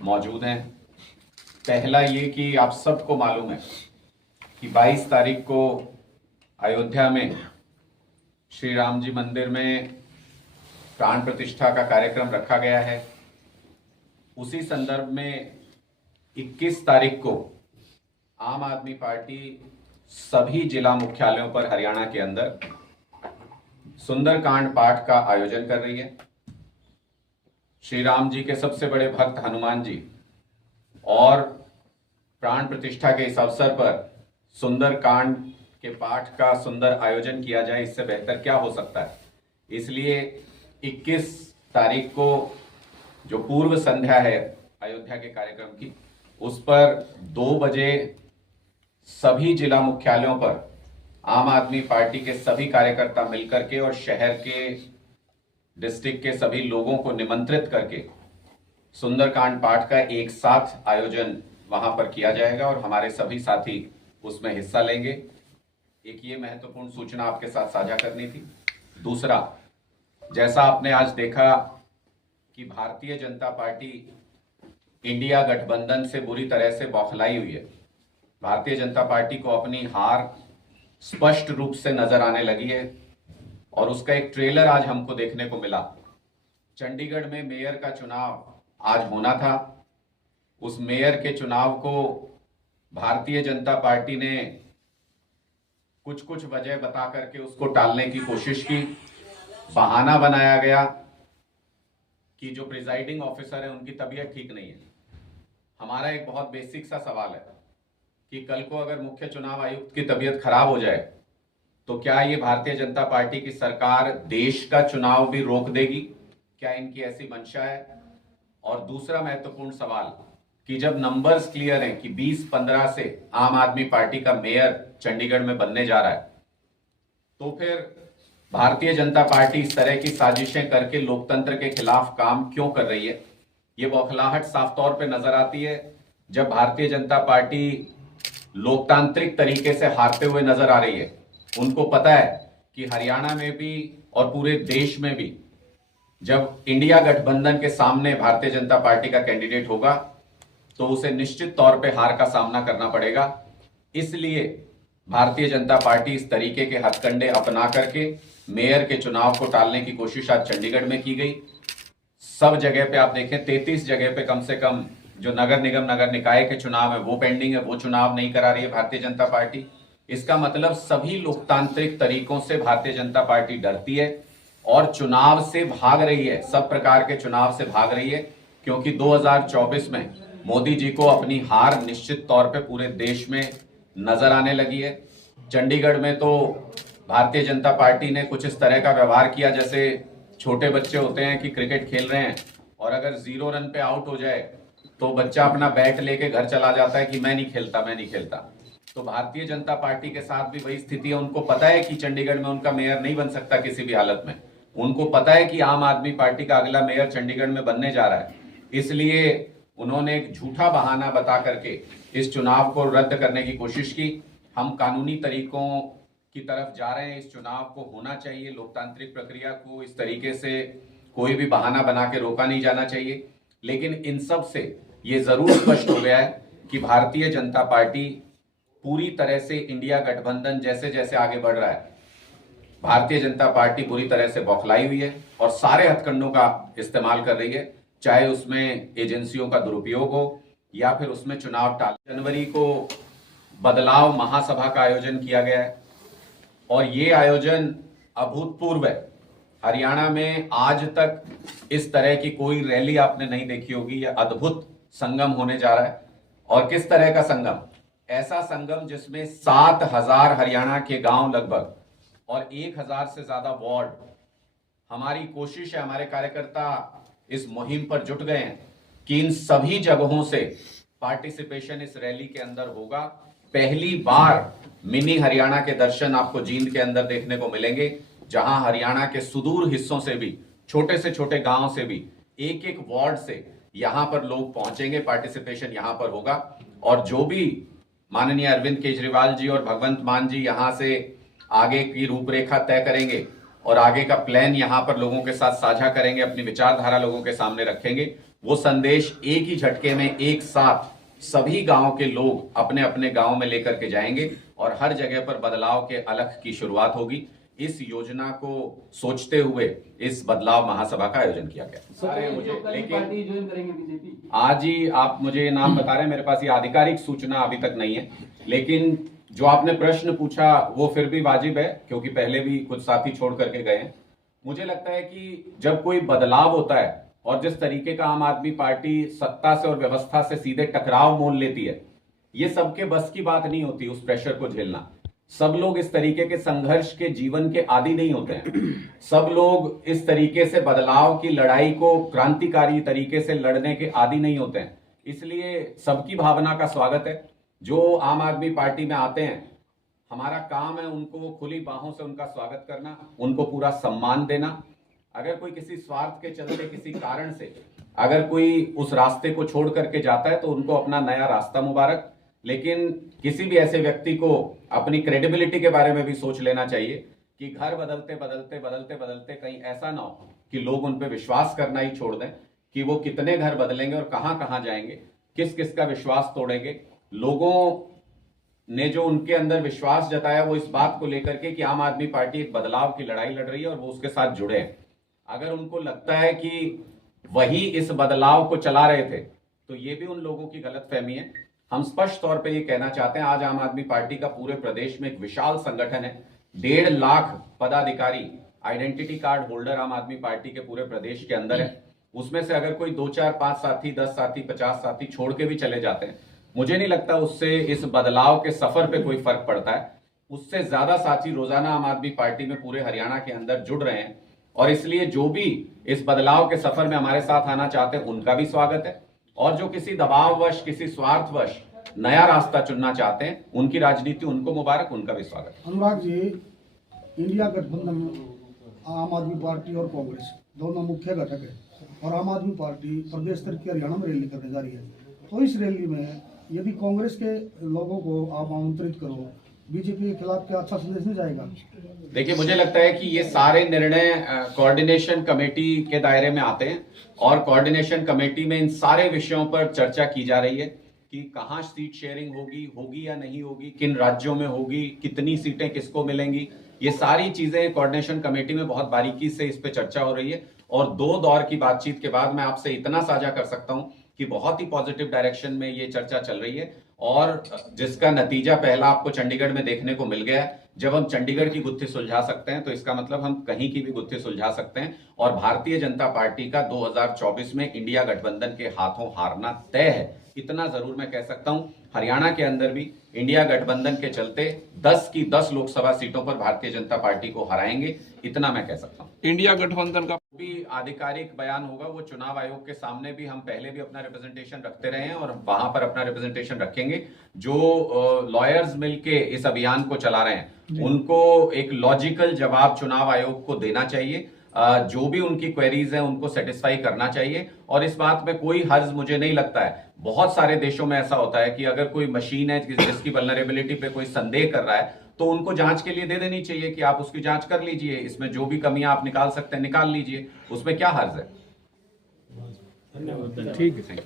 मौजूद हैं। पहला ये कि आप सबको मालूम है कि 22 तारीख को अयोध्या में श्री राम जी मंदिर में प्राण प्रतिष्ठा का कार्यक्रम रखा गया है। उसी संदर्भ में 21 तारीख को आम आदमी पार्टी सभी जिला मुख्यालयों पर हरियाणा के अंदर सुंदरकांड पाठ का आयोजन कर रही है। श्री राम जी के सबसे बड़े भक्त हनुमान जी और प्राण प्रतिष्ठा के इस अवसर पर सुंदरकांड के पाठ का सुंदर आयोजन किया जाए, इससे बेहतर क्या हो सकता है। इसलिए 21 तारीख को जो पूर्व संध्या है अयोध्या के कार्यक्रम की, उस पर 2 बजे सभी जिला मुख्यालयों पर आम आदमी पार्टी के सभी कार्यकर्ता मिलकर के और शहर के डिस्ट्रिक्ट के सभी लोगों को निमंत्रित करके सुंदरकांड पाठ का एक साथ आयोजन वहां पर किया जाएगा और हमारे सभी साथी उसमें हिस्सा लेंगे। एक ये महत्वपूर्ण सूचना आपके साथ साझा करनी थी। दूसरा, जैसा आपने आज देखा कि भारतीय जनता पार्टी इंडिया गठबंधन से बुरी तरह से बौखलाई हुई है। भारतीय जनता पार्टी को अपनी हार स्पष्ट रूप से नजर आने लगी है और उसका एक ट्रेलर आज हमको देखने को मिला। चंडीगढ़ में मेयर का चुनाव आज होना था। उस मेयर के चुनाव को भारतीय जनता पार्टी ने कुछ कुछ वजह बता करके उसको टालने की कोशिश की। बहाना बनाया गया कि जो प्रिजाइडिंग ऑफिसर है उनकी तबीयत ठीक नहीं है। हमारा एक बहुत बेसिक सा सवाल है कि कल को अगर मुख्य चुनाव आयुक्त की तबीयत खराब हो जाए तो क्या ये भारतीय जनता पार्टी की सरकार देश का चुनाव भी रोक देगी? क्या इनकी ऐसी मंशा है? और दूसरा महत्वपूर्ण सवाल कि जब नंबर्स क्लियर हैं कि 20-15 से आम आदमी पार्टी का मेयर चंडीगढ़ में बनने जा रहा है, तो फिर भारतीय जनता पार्टी इस तरह की साजिशें करके लोकतंत्र के खिलाफ काम क्यों कर रही है? ये बौखलाहट साफ तौर पे नजर आती है जब भारतीय जनता पार्टी लोकतांत्रिक तरीके से हारते हुए नजर आ रही है। उनको पता है कि हरियाणा में भी और पूरे देश में भी जब इंडिया गठबंधन के सामने भारतीय जनता पार्टी का कैंडिडेट होगा तो उसे निश्चित तौर पे हार का सामना करना पड़ेगा। इसलिए भारतीय जनता पार्टी इस तरीके के हथकंडे अपना करके मेयर के चुनाव को टालने की कोशिश आज चंडीगढ़ में की गई। सब जगह पे आप देखें 33 जगह पे कम से कम जो नगर निगम नगर निकाय के चुनाव है वो पेंडिंग है, वो चुनाव नहीं करा रही है भारतीय जनता पार्टी। इसका मतलब सभी लोकतांत्रिक तरीकों से भारतीय जनता पार्टी डरती है और चुनाव से भाग रही है, सब प्रकार के चुनाव से भाग रही है, क्योंकि 2024 में मोदी जी को अपनी हार निश्चित तौर पे पूरे देश में नजर आने लगी है। चंडीगढ़ में तो भारतीय जनता पार्टी ने कुछ इस तरह का व्यवहार किया जैसे छोटे बच्चे होते हैं कि क्रिकेट खेल रहे हैं और अगर 0 रन पे आउट हो जाए तो बच्चा अपना बैट लेके घर चला जाता है कि मैं नहीं खेलता। तो भारतीय जनता पार्टी के साथ भी वही स्थिति है। उनको पता है कि चंडीगढ़ में उनका मेयर नहीं बन सकता किसी भी हालत में। उनको पता है कि आम आदमी पार्टी का अगला मेयर चंडीगढ़ में बनने जा रहा है। इसलिए उन्होंने एक झूठा बहाना बता करके इस चुनाव को रद्द करने की कोशिश की। हम कानूनी तरीकों की तरफ जा रहे हैं। इस चुनाव को होना चाहिए, लोकतांत्रिक प्रक्रिया को इस तरीके से कोई भी बहाना बना के रोका नहीं जाना चाहिए। लेकिन इन सब से ये जरूर स्पष्ट हो गया है कि भारतीय जनता पार्टी पूरी तरह से इंडिया गठबंधन जैसे जैसे आगे बढ़ रहा है, भारतीय जनता पार्टी पूरी तरह से बौखलाई हुई है और सारे हथकंडों का इस्तेमाल कर रही है, चाहे उसमें एजेंसियों का दुरुपयोग हो या फिर उसमें चुनाव टाल। जनवरी को बदलाव महासभा का आयोजन किया गया है और ये आयोजन अभूतपूर्व है। हरियाणा में आज तक इस तरह की कोई रैली आपने नहीं देखी होगी। यह अद्भुत संगम होने जा रहा है। और किस तरह का संगम? ऐसा संगम जिसमें 7,000 हरियाणा के गांव लगभग और 1,000 से ज्यादा वार्ड। हमारी कोशिश है, हमारे कार्यकर्ता इस मुहिम पर जुट गए हैं कि इन सभी जगहों से पार्टिसिपेशन इस रैली के अंदर होगा। पहली बार मिनी हरियाणा के दर्शन आपको जींद के अंदर देखने को मिलेंगे, जहां हरियाणा के सुदूर हिस्सों से भी, छोटे से छोटे गांव से भी, एक एक वार्ड से यहां पर लोग पहुंचेंगे। पार्टिसिपेशन यहां पर होगा और जो भी माननीय अरविंद केजरीवाल जी और भगवंत मान जी यहां से आगे की रूपरेखा तय करेंगे और आगे का प्लान यहां पर लोगों के साथ साझा करेंगे, अपनी विचारधारा लोगों के सामने रखेंगे, वो संदेश एक ही झटके में एक साथ सभी गांव के लोग अपने अपने गांव में लेकर के जाएंगे और हर जगह पर बदलाव के अलख की शुरुआत होगी। इस योजना को सोचते हुए इस बदलाव महासभा का आयोजन किया गया। लेकिन आज ही आप मुझे ये नाम बता रहे हैं, मेरे पास ये आधिकारिक सूचना अभी तक नहीं है, लेकिन जो आपने प्रश्न पूछा वो फिर भी वाजिब है, क्योंकि पहले भी कुछ साथी छोड़ करके गए हैं। मुझे लगता है कि जब कोई बदलाव होता है और जिस तरीके का आम आदमी पार्टी सत्ता से और व्यवस्था से सीधे टकराव मोल लेती है, ये सबके बस की बात नहीं होती उस प्रेशर को झेलना। सब लोग इस तरीके के संघर्ष के जीवन के आदी नहीं होते हैं। सब लोग इस तरीके से बदलाव की लड़ाई को क्रांतिकारी तरीके से लड़ने के आदी नहीं होते हैं। इसलिए सबकी भावना का स्वागत है। जो आम आदमी पार्टी में आते हैं, हमारा काम है उनको खुली बाहों से उनका स्वागत करना, उनको पूरा सम्मान देना। अगर कोई किसी स्वार्थ के चलते किसी कारण से अगर कोई उस रास्ते को छोड़ करके जाता है तो उनको अपना नया रास्ता मुबारक। लेकिन किसी भी ऐसे व्यक्ति को अपनी क्रेडिबिलिटी के बारे में भी सोच लेना चाहिए कि घर बदलते बदलते बदलते बदलते कहीं ऐसा ना हो कि लोग उन पर विश्वास करना ही छोड़ दें कि वो कितने घर बदलेंगे और कहां कहां जाएंगे, किस किस का विश्वास तोड़ेंगे। लोगों ने जो उनके अंदर विश्वास जताया वो इस बात को लेकर के कि आम आदमी पार्टी एक बदलाव की लड़ाई लड़ रही है और वो उसके साथ जुड़े हैं। अगर उनको लगता है कि वही इस बदलाव को चला रहे थे तो ये भी उन लोगों की गलतफहमी है। हम स्पष्ट तौर पे ये कहना चाहते हैं, आज आम आदमी पार्टी का पूरे प्रदेश में एक विशाल संगठन है। 1.5 लाख पदाधिकारी आइडेंटिटी कार्ड होल्डर आम आदमी पार्टी के पूरे प्रदेश के अंदर है। उसमें से अगर कोई 2, 4, 5 साथी, 10 साथी, 50 साथी छोड़ के भी चले जाते हैं, मुझे नहीं लगता उससे इस बदलाव के सफर पे कोई फर्क पड़ता है। उससे ज्यादा साथी रोजाना आम आदमी पार्टी में पूरे हरियाणा के अंदर जुड़ रहे हैं और इसलिए जो भी इस बदलाव के सफर में हमारे साथ आना चाहते हैं उनका भी स्वागत है, और जो किसी दबाववश, किसी स्वार्थवश नया रास्ता चुनना चाहते हैं उनकी राजनीति उनको मुबारक, उनका भी स्वागत। अनुराग जी, इंडिया गठबंधन आम आदमी पार्टी और कांग्रेस दोनों मुख्य घटक है और आम आदमी पार्टी प्रदेश स्तर की हरियाणा में रैली करने जा रही है। तो इस रैली में यदि कांग्रेस के लोगों को आप आमंत्रित करो, बीजेपी के खिलाफ क्या अच्छा संदेश नहीं जाएगा? देखिए, मुझे लगता है कि ये सारे निर्णय कोऑर्डिनेशन कमेटी के दायरे में आते हैं और कोऑर्डिनेशन कमेटी में इन सारे विषयों पर चर्चा की जा रही है कि कहाँ सीट शेयरिंग होगी या नहीं होगी, किन राज्यों में होगी, कितनी सीटें किसको मिलेंगी। ये सारी चीजें कोऑर्डिनेशन कमेटी में बहुत बारीकी से इस पे चर्चा हो रही है और 2 दौर की बातचीत के बाद मैं आपसे इतना साझा कर सकता हूं कि बहुत ही पॉजिटिव डायरेक्शन में ये चर्चा चल रही है और जिसका नतीजा पहला आपको चंडीगढ़ में देखने को मिल गया है। जब हम चंडीगढ़ की गुत्थी सुलझा सकते हैं तो इसका मतलब हम कहीं की भी गुत्थी सुलझा सकते हैं और भारतीय जनता पार्टी का 2024 में इंडिया गठबंधन के हाथों हारना तय है। इतना जरूर मैं कह सकता हूं, हरियाणा के अंदर भी इंडिया गठबंधन के चलते 10 की 10 लोकसभा सीटों पर भारतीय जनता पार्टी को हराएंगे, इतना मैं कह सकता हूं। इंडिया गठबंधन का भी आधिकारिक बयान होगा, वो चुनाव आयोग के सामने भी हम पहले भी अपना रिप्रेजेंटेशन रखते रहे हैं और वहां पर अपना रिप्रेजेंटेशन रखेंगे। जो लॉयर्स मिलके इस अभियान को चला रहे हैं उनको एक लॉजिकल जवाब चुनाव आयोग को देना चाहिए। जो भी उनकी क्वेरीज हैं उनको सेटिस्फाई करना चाहिए और इस बात में कोई हर्ज मुझे नहीं लगता है। बहुत सारे देशों में ऐसा होता है कि अगर कोई मशीन है जिसकी वल्नरेबिलिटी पे कोई संदेह कर रहा है तो उनको जांच के लिए दे देनी चाहिए कि आप उसकी जांच कर लीजिए, इसमें जो भी कमियां आप निकाल सकते हैं निकाल लीजिए, उसमें क्या हर्ज है। ठीक है। Thank you.